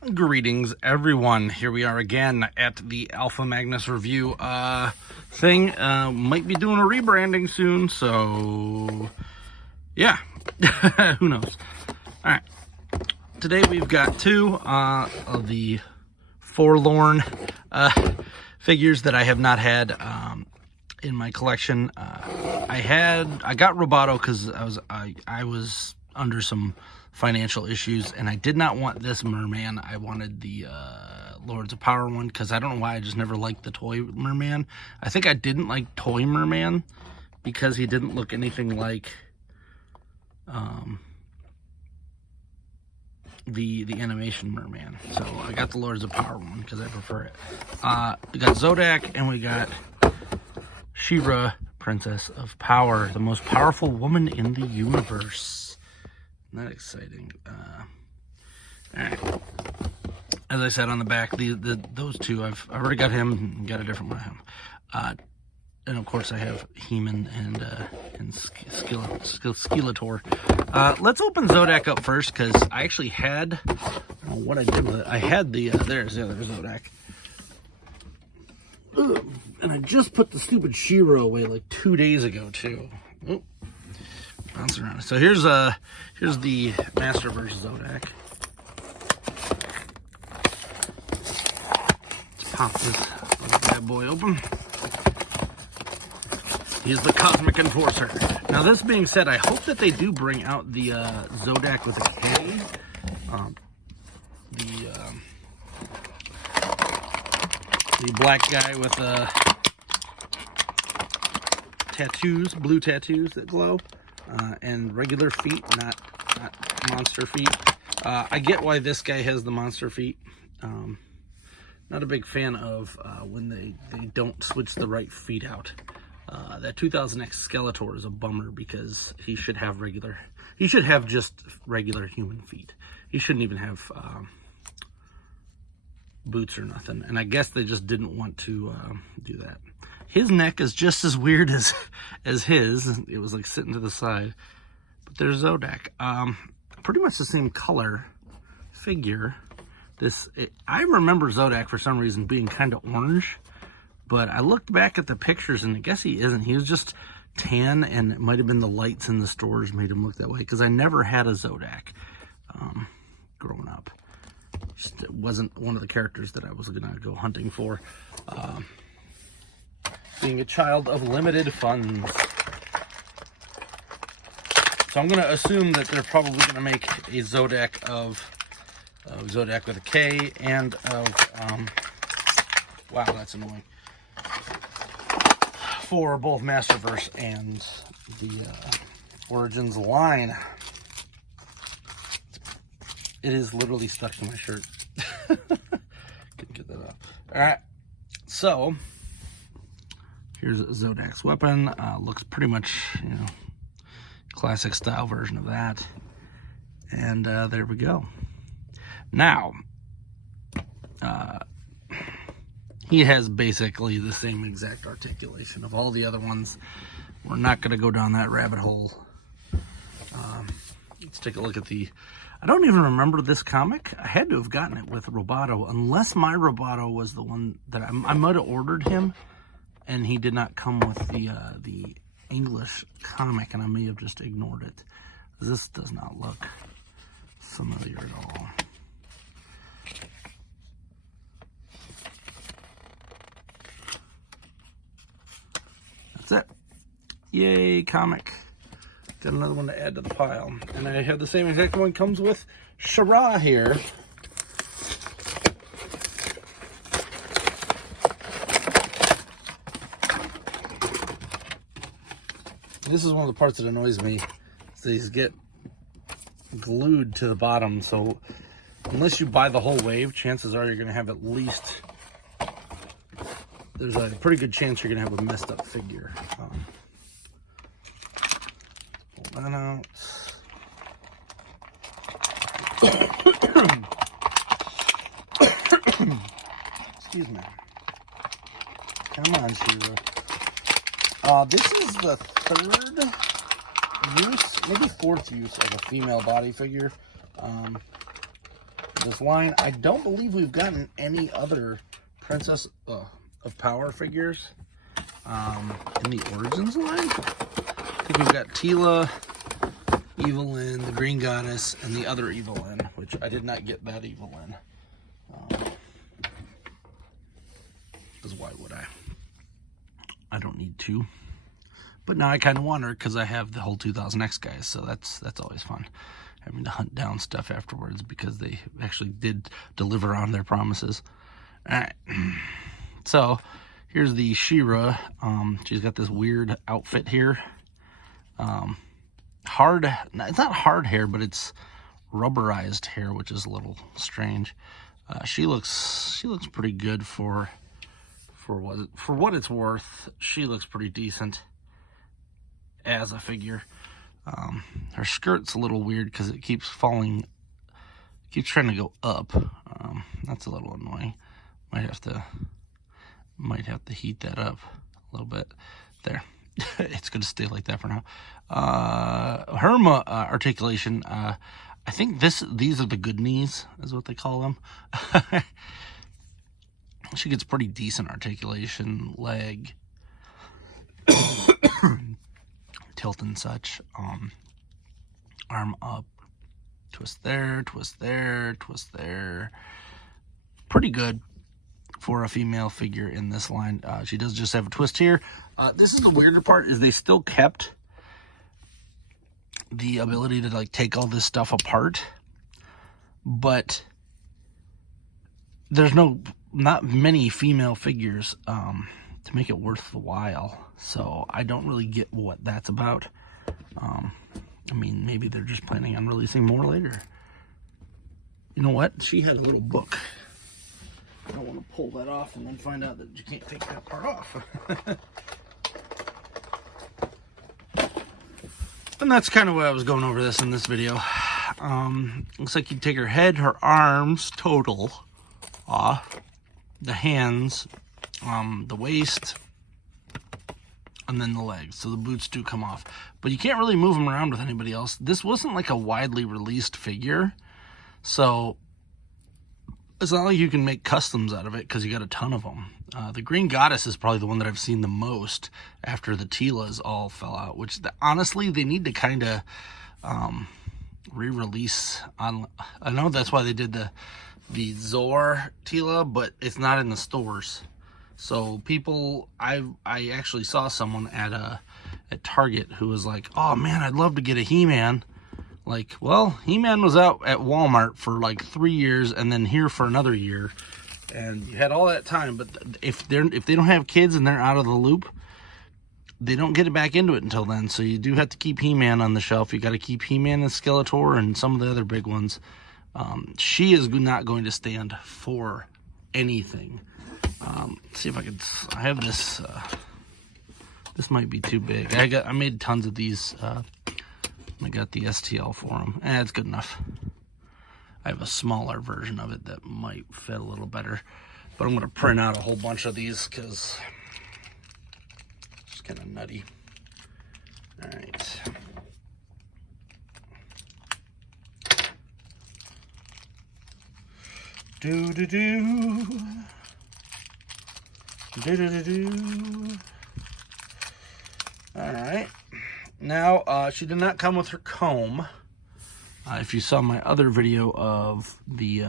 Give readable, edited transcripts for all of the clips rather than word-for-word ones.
Greetings, everyone. Here we are again at the Alpha Magnus review thing. Might be doing a rebranding soon, so yeah, who knows. All right, today we've got two of the forlorn figures that I have not had in my collection. I got Roboto because I was under some financial issues, and I did not want this merman. I wanted the Lords of Power one because I don't know why, I just never liked the toy merman. I think I didn't like toy merman because he didn't look anything like the animation merman. So I got the Lords of Power one because I prefer it. We got Zodac and we got She-Ra, Princess of Power, the most powerful woman in the universe. Not exciting. All right. As I said on the back, those two, I've already got him and got a different one of him. And of course I have He-Man and Skeletor. Let's open Zodac up first because I actually had, I don't know what I did with it. I had there's the other Zodac. And I just put the stupid She-Ra away like 2 days ago too. Oh. Bounce around. So here's the Masterverse Zodac. Let's pop this bad boy open. He's the Cosmic Enforcer. Now, this being said, I hope that they do bring out the Zodac with a K. The black guy with tattoos, blue tattoos that glow. And regular feet, not monster feet. I get why this guy has the monster feet. Not a big fan of when they don't switch the right feet out. That 2000X Skeletor is a bummer because he should have just regular human feet. He shouldn't even have boots or nothing. And I guess they just didn't want to do that. His neck is just as weird as his. It was like sitting to the side. But there's Zodac. Pretty much the same color figure. I remember Zodac for some reason being kind of orange. But I looked back at the pictures and I guess he isn't. He was just tan, and it might have been the lights in the stores made him look that way. Because I never had a Zodac growing up. Just, it wasn't one of the characters that I was going to go hunting for. Being a child of limited funds. So I'm going to assume that they're probably going to make a Zodac of Zodac with a K and of, wow, that's annoying, for both Masterverse and the Origins line. It is literally stuck to my shirt. Couldn't get that off. All right, so here's Zodac's weapon. Looks pretty much, classic style version of that. And there we go. Now, he has basically the same exact articulation of all the other ones. We're not going to go down that rabbit hole. Let's take a look at I don't even remember this comic. I had to have gotten it with Roboto, unless my Roboto was the one that I might have ordered him. And he did not come with the English comic, and I may have just ignored it. This does not look familiar at all. That's it. Yay, comic. Got another one to add to the pile. And I have the same exact one. Comes with She-Ra here. This is one of the parts that annoys me. These get glued to the bottom, so unless you buy the whole wave, chances are you're going to have at least, there's a pretty good chance you're going to have a messed up figure. Pull that out. Excuse me. Come on, She-Ra. This is the third use, maybe fourth use of a female body figure. this line. I don't believe we've gotten any other Princess of Power figures in the Origins line. I think we've got Tila, Evelyn, the Green Goddess, and the other Evelyn, which I did not get that Evelyn. Because why would I? I don't need to. But now I kind of want her because I have the whole 2000X guys, so that's always fun. Having to hunt down stuff afterwards because they actually did deliver on their promises. All right. So here's the She-Ra. She's got this weird outfit here. It's not hard hair, but it's rubberized hair, which is a little strange. She looks pretty good for what it's worth. She looks pretty decent as a figure. Her skirt's a little weird because it keeps falling, keeps trying to go up. That's a little annoying. Might have to heat that up a little bit. There. It's going to stay like that for now. Her articulation, I think these are the good knees, is what they call them. She gets pretty decent articulation, leg, tilt and such. Arm up, twist there, twist there, twist there. Pretty good for a female figure in this line. She does just have a twist here. This is the weirder part, is they still kept the ability to like take all this stuff apart, but there's not many female figures to make it worth the while, so I don't really get what that's about. I mean, maybe they're just planning on releasing more later. You know what? She had a little book. I don't want to pull that off and then find out that you can't take that part off. And that's kind of why I was going over this in this video. Looks like you take her head, her arms total off, the hands, the waist, and then the legs. So the boots do come off, but you can't really move them around with anybody else. This wasn't like a widely released figure, so it's not like you can make customs out of it because you got a ton of them. The Green Goddess is probably the one that I've seen the most after the Tilas all fell out, which honestly they need to kind of re-release on. I know that's why they did the Zor Tila, but it's not in the stores. So people, I actually saw someone at Target who was like, "Oh man, I'd love to get a He-Man." Like, well, He-Man was out at Walmart for like 3 years and then here for another year, and you had all that time. But if they don't have kids and they're out of the loop, they don't get it back into it until then. So you do have to keep He-Man on the shelf. You got to keep He-Man and Skeletor and some of the other big ones. She is not going to stand for anything. Let's see if I have this. This might be too big. I made tons of these. I got the STL for them. It's good enough. I have a smaller version of it that might fit a little better, but I'm going to print out a whole bunch of these because it's just kind of nutty. All right. Do-do-do. Do-do-do-do. All right. Now, she did not come with her comb. If you saw my other video of the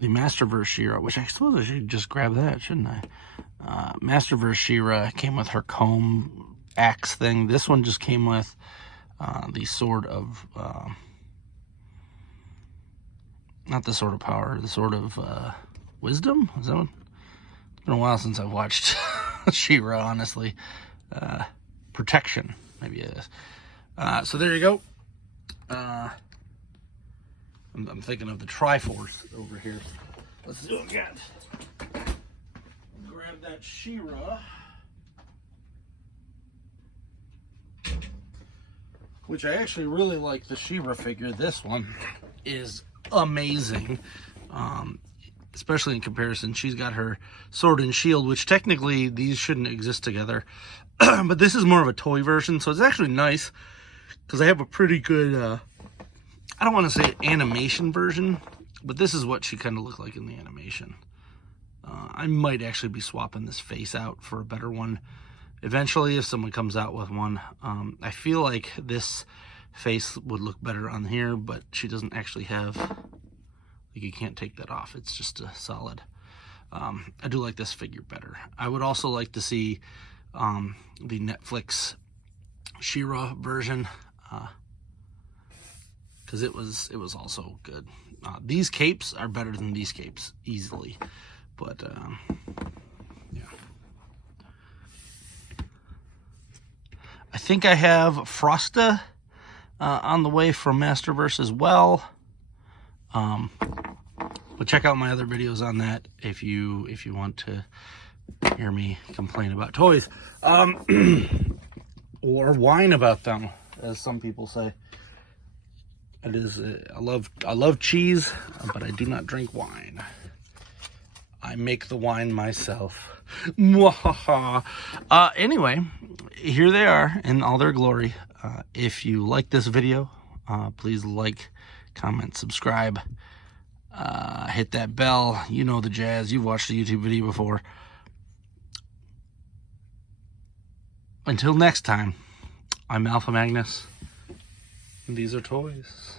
Masterverse She-Ra, which I suppose I should just grab that, shouldn't I? Masterverse She-Ra came with her comb axe thing. This one just came with the Sword of... not the Sword of Power, the Sword of Wisdom? Is that one? It's been a while since I've watched She-Ra, honestly. Protection, maybe it is. So there you go. I'm thinking of the Triforce over here. Let's do it again. Grab that She-Ra, which I actually really like the She-Ra figure. This one is amazing, especially in comparison. She's got her sword and shield, which technically these shouldn't exist together. But this is more of a toy version, so it's actually nice because I have a pretty good I don't want to say animation version, but this is what she kind of looked like in the animation. I might actually be swapping this face out for a better one eventually if someone comes out with one. I feel like this face would look better on here, but she doesn't actually have, like, you can't take that off. It's just a solid. I do like this figure better. I would also like to see the Netflix She-Ra version, because it was also good. These capes are better than these capes easily, but yeah. I think I have Frosta on the way from Masterverse as well. But check out my other videos on that if you want to hear me complain about toys, or whine about them, as some people say. It is I love cheese, but I do not drink wine. I make the wine myself. Anyway, here they are in all their glory. If you like this video, please like, comment, subscribe, hit that bell. You know the jazz. You've watched the YouTube video before. Until next time, I'm Alpha Magnus, and these are toys.